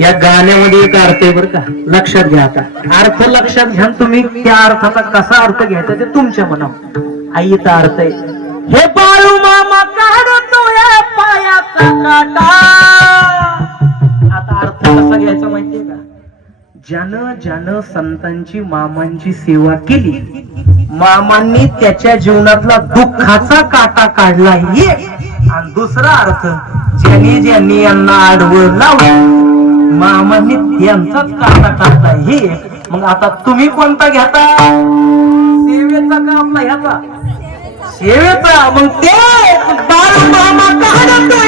या गाण्यामध्ये एक अर्थ आहे बरं का, लक्षात घ्या. आता अर्थ लक्षात घ्या तुम्ही. त्या अर्थाचा कसा अर्थ घ्यायचा ते तुमच्या मनात. आईचा अर्थ आहे, हे बाळू मामा काढतो या पायाचा काटा. आता अर्थ कसा घ्यायचा माहितीये का? ज्यानं ज्यानं संतांची मामांची सेवा केली, मामांनी त्याच्या जीवनातला दुःखाचा काटा काढला हे. आणि दुसरा अर्थ, ज्यांनी ज्यांनी यांना आडवं लावलं, मामांनी त्यांचाच काटा काढला हे. मग आता तुम्ही कोणता घेता, सेवेचा का आपला ह्याचा? सेवेचा. मग ते बाळू मामा काढतो